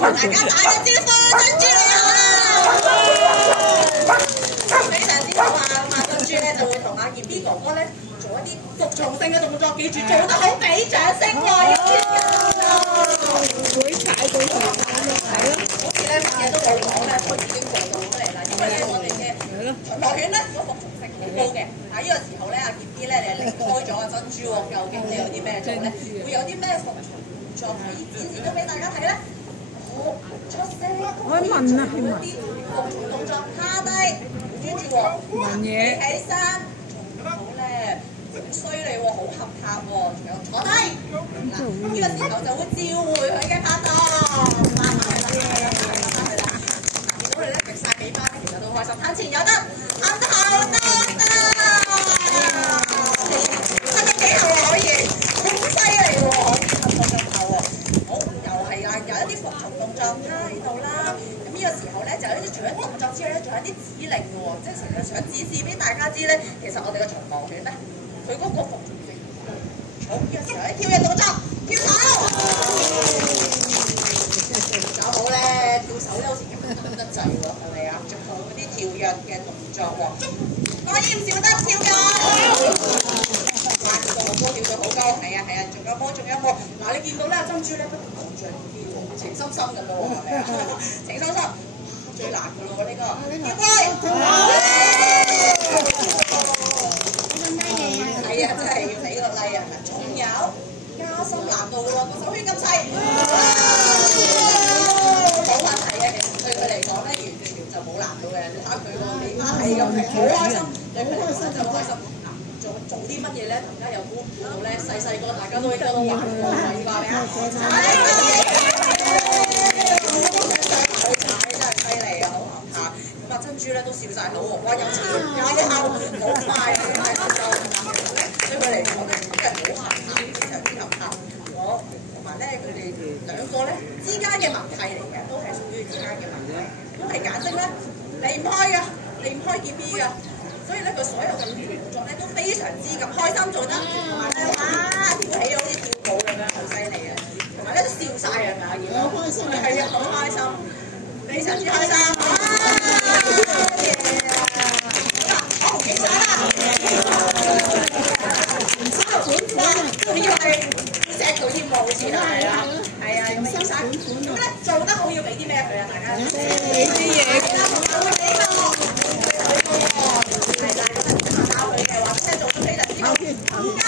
同大家打個招呼，珍珠你好！非常之好啊！咁啊，珍珠咧就會同阿葉 B 哥哥咧做一啲服從性嘅動作，記住做得好，俾掌聲喎！會踩到佢，係咯。好似咧乜嘢都冇講咧，都已經做到出嚟啦。因為咧我哋嘅巡邏犬咧個服從性好高嘅。啊呢個時候咧，阿葉 B 咧你離開咗阿珍珠喎，究竟你有啲咩做咧？會有啲咩服從動作可以展示到俾大家睇咧？好，出聲！我問啊，係咪？服從動作，趴低，專注喎，問嘢，起身，仲好咧。衰你喎，好合拍喎，仲有坐低。嗱，呢個時候就會召喚佢嘅拍檔，翻返去啦，翻返去啦。見到你咧食晒尾巴，其實都開心。向前有得，向後得，真係幾後可以，好犀利喎，可以向後喎。好，又係啊，有一啲服從動作趴喺度啦。咁呢個時候咧，就有啲除咗動作之外咧，仲有啲指令嘅喎，即係成日想指示俾大家知咧，其實我哋嘅巡邏犬咧。佢嗰個服從性好，呢個時候咧跳躍動作，跳手，搞好咧，跳手咧好似咁樣得滯喎，係咪啊？仲有嗰啲跳躍嘅動作喎，我要唔少得跳躍，哇！個波跳到好高，係啊，仲有波，仲有波，嗱你見到咧珍珠咧不斷動著啲喎，情深深咁喎，係咪啊？情深深最難嘅咯喎呢個，跳係啊，真係要俾個 like 啊！仲有加深難度喎，個手圈咁細，冇問題嘅。其實對佢嚟講咧，完全就冇難度嘅。你睇佢個尾巴係咁平，好開心，對佢嚟講就好開心。嗱，做啲乜嘢咧？大家又估唔估到咧？細個大家都應該都玩過，係咪啊？珍珠咧都笑晒口喎，哇！有前有後，好快啊！對佢嚟講咧，真係好合拍，非常之合拍。我同埋咧，佢哋兩個咧之間嘅默契嚟嘅，都係屬於之間嘅默契，都係簡直咧離唔開嘅，離唔開葉 B 嘅。所以咧，佢所有嘅動作咧都非常之咁開心做得，同埋咧哇跳起好似跳舞咁樣，好犀利啊！同埋咧都笑晒係咪啊？好開心，係啊，好開心，非常之開心。好似係啦，係啊，咁生咁咧做得好要俾啲咩佢啊？大家俾啲嘢，係啦，會俾個，係啦，咁啊教佢嘅話，即係做得非常之好，加